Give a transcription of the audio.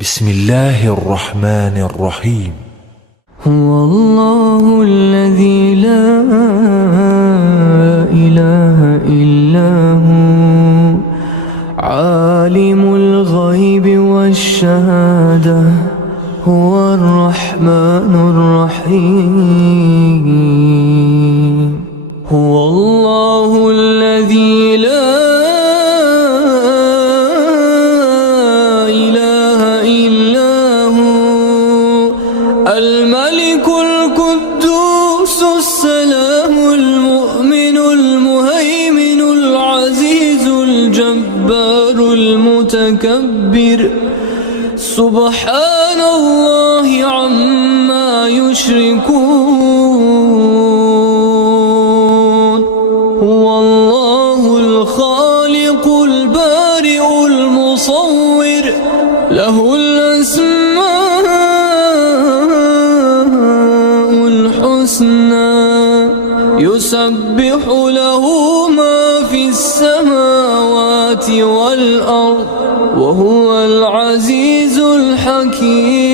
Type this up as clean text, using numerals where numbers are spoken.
بسم الله الرحمن الرحيم. هو الله الذي لا إله إلا هو عالم الغيب والشهادة هو الرحمن الرحيم. هو الله الذي لا إله إلا هو الملك القدوس السلام المؤمن المهيمن العزيز الجبار المتكبر سبحان الله عما يشركون. هو الله الخالق البارئ المصور له الأسماء الحسنى يسبح له ما في السماوات والأرض وهو العزيز الحكيم.